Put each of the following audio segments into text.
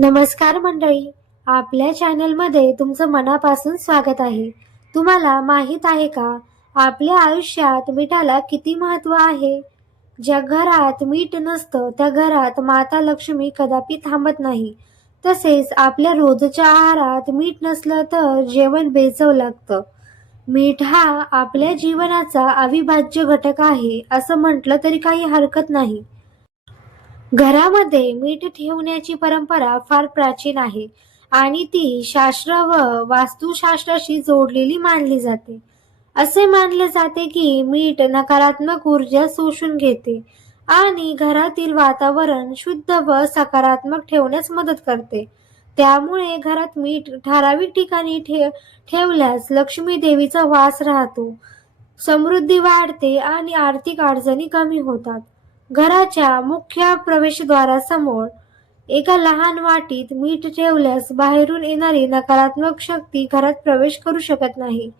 नमस्कार मंडळी, आपल्या चॅनलमध्ये तुमचं मनापासून स्वागत आहे. तुम्हाला माहीत आहे का, आपल्या आयुष्यात मिठाला किती महत्त्व आहे? ज्या घरात मीठ नसतं त्या घरात माता लक्ष्मी कदापि थांबत नाही. तसेच आपल्या रोजच्या आहारात मीठ नसलं तर जेवण बेचव लागतं. मीठ हा आपल्या जीवनाचा अविभाज्य घटक आहे असं म्हटलं तरी काही हरकत नाही. घरामध्ये मीठ ठेवण्याची परंपरा फार प्राचीन आहे आणि ती शास्त्र व वास्तुशास्त्राशी जोडलेली मानली जाते. असे मानले जाते की मीठ नकारात्मक ऊर्जा शोषून घेते आणि घरातील वातावरण शुद्ध व सकारात्मक ठेवण्यास मदत करते. त्यामुळे घरात मीठ ठराविक ठिकाणी ठेवल्यास लक्ष्मी देवीचा वास राहतो, समृद्धी वाढते आणि आर्थिक अडचणी कमी होतात. घराच्या मुख्य प्रवेशद्वारासमोर एका लहान वाटीत मीठ ठेवल्यास बाहेरून येणारी नकारात्मक शक्ती घरात प्रवेश करू शकत नाही.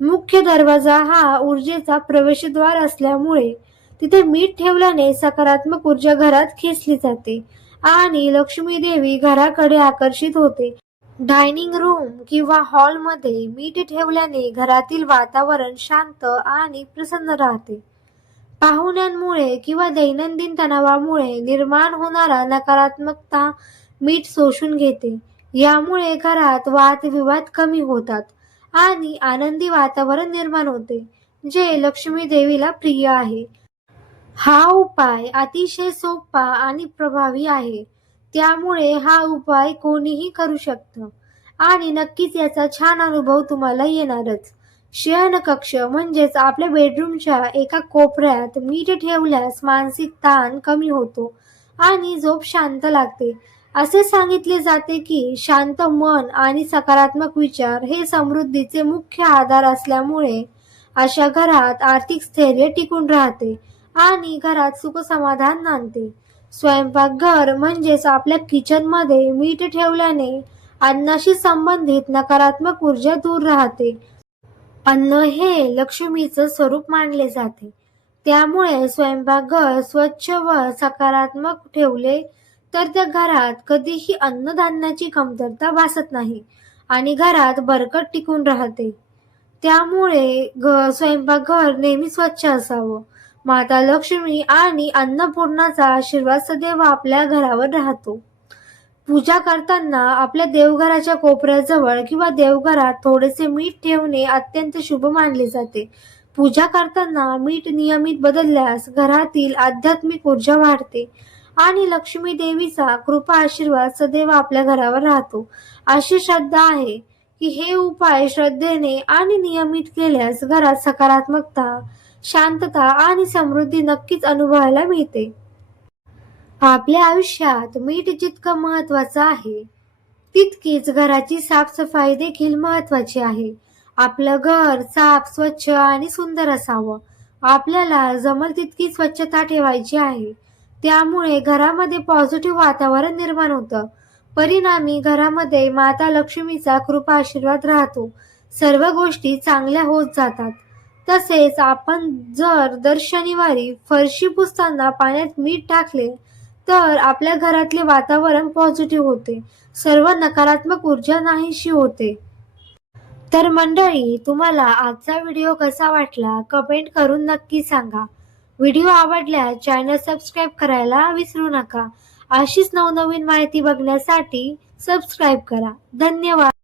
मुख्य दरवाजा हा ऊर्जेचा प्रवेशद्वार असल्यामुळे तिथे मीठ ठेवल्याने सकारात्मक ऊर्जा घरात खेचली जाते आणि लक्ष्मी देवी घराकडे आकर्षित होते. डायनिंग रूम किंवा हॉलमध्ये मीठ ठेवल्याने घरातील वातावरण शांत आणि प्रसन्न राहते. पाहुण्यांमुळे किंवा दैनंदिन तणावामुळे निर्माण होणारा नकारात्मकता मीठ शोषून घेते. यामुळे घरात वादविवाद कमी होतात आणि आनंदी वातावरण निर्माण होते, जे लक्ष्मी देवीला प्रिय आहे. हा उपाय अतिशय सोपा आणि प्रभावी आहे. त्यामुळे हा उपाय कोणीही करू शकतं आणि नक्कीच याचा छान अनुभव तुम्हाला येणारच. शयनकक्ष म्हणजेच आपल्या बेडरूमच्या एका कोपऱ्यात मीठ ठेवल्यास मानसिक ताण कमी होतो आणि झोप शांत लागते. असे सांगितले जाते की शांत मन आणि सकारात्मक विचार हे समृद्धीचे मुख्य आधार असल्यामुळे अशा घरात आर्थिक स्थैर्य टिकून राहते आणि घरात सुखसमाधान नांदते. स्वयंपाकघर म्हणजेच आपल्या किचनमध्ये मीठ ठेवल्याने अन्नाशी संबंधित नकारात्मक ऊर्जा दूर राहते. अन्न हे लक्ष्मीचं स्वरूप मानले जाते. त्यामुळे स्वयंपाकघर स्वच्छ व सकारात्मक ठेवले तर त्या घरात कधीही अन्नधान्याची कमतरता भासत नाही आणि घरात बरकत टिकून राहते. त्यामुळे स्वयंपाकघर नेहमी स्वच्छ असावं. माता लक्ष्मी आणि अन्नपूर्णाचा आशीर्वाद सदैव आपल्या घरावर राहतो. पूजा करताना आपल्या देवघराच्या कोपऱ्याजवळ किंवा देवघरात थोडेसे मीठ ठेवणे अत्यंत शुभ मानले जाते. पूजा करताना मीठ नियमित बदलल्यास घरातील आध्यात्मिक ऊर्जा वाढते आणि लक्ष्मी देवीचा कृपा आशीर्वाद सदैव आपल्या घरावर राहतो. अशी श्रद्धा आहे की हे उपाय श्रद्धेने आणि नियमित केल्यास घरात सकारात्मकता, शांतता आणि समृद्धी नक्कीच अनुभवायला मिळते. आपल्या आयुष्यात मीठ जितकं महत्वाचं आहे, तितकीच घराची साफसफाई देखील महत्वाची आहे. आपलं घर साफ, स्वच्छ आणि सुंदर असावं. आपल्याला जमल तितकी स्वच्छता ठेवायची आहे. त्यामुळे घरामध्ये पॉझिटिव्ह वातावरण निर्माण होतं. परिणामी घरामध्ये माता लक्ष्मीचा कृपा आशीर्वाद राहतो. सर्व गोष्टी चांगल्या होत जातात. तसेच आपण जर दर शनिवारी फरशी पुसताना पाण्यात मीठ टाकले तर आपल्या घरातले वातावरण पॉझिटिव्ह होते. सर्व नकारात्मक ऊर्जा नाहीशी होते. तर मंडळी, तुम्हाला आजचा व्हिडिओ कसा वाटला कमेंट करून नक्की सांगा. व्हिडिओ आवडल्यास चॅनल सबस्क्राईब करायला विसरू नका. अशीच नवनवीन माहिती बघण्यासाठी सबस्क्राईब करा. धन्यवाद.